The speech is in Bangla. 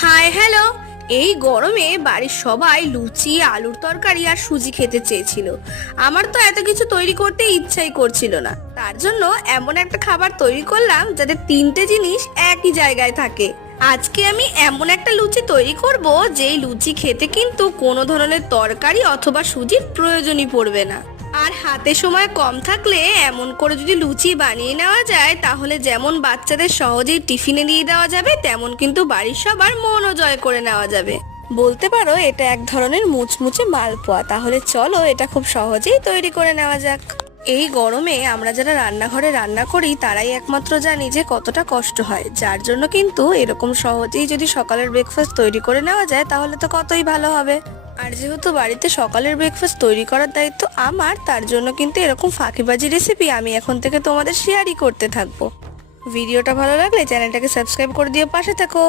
Hi hello. এই গরমে বাড়ির সবাই লুচি আলুর তরকারি আর সুজি খেতে চেয়েছিল। আমার তো এত কিছু তৈরি করতে ইচ্ছাই করছিল না, তার জন্য এমন একটা খাবার তৈরি করলাম যাতে তিনটে জিনিস একই জায়গায় থাকে। আজকে আমি এমন একটা লুচি তৈরি করব যেই লুচি খেতে কিন্তু কোনো ধরনের তরকারি অথবা সুজির প্রয়োজনই পড়বে না। আর হাতে সময় কম থাকলে এমন করে যদি লুচি বানিয়ে নেওয়া যায় তাহলে যেমন বাচ্চাদের সহজেই টিফিনে দিয়ে দেওয়া যাবে, তেমন কিন্তু বাড়ির সবার মনও জয় করে নেওয়া যাবে। বলতে পারো এটা এক ধরনের মুচমুচে মালপোয়া। তাহলে চলো এটা খুব সহজেই তৈরি করে নেওয়া যাক। এই গরমে আমরা যারা রান্নাঘরে রান্না করি তারাই একমাত্র জানি যে কতটা কষ্ট হয়, যার জন্য কিন্তু এরকম সহজেই যদি সকালের ব্রেকফাস্ট তৈরি করে নেওয়া যায় তাহলে তো কতই ভালো হবে। আর যেহেতু বাড়িতে সকালের ব্রেকফাস্ট তৈরি করার দায়িত্ব আমার, তার জন্য কিন্তু এরকম ফাঁকিবাজি রেসিপি আমি এখন থেকে তোমাদের শেয়ারই করতে থাকবো। ভিডিওটা ভালো লাগলে চ্যানেলটাকে সাবস্ক্রাইব করে দিয়ে পাশে থাকো।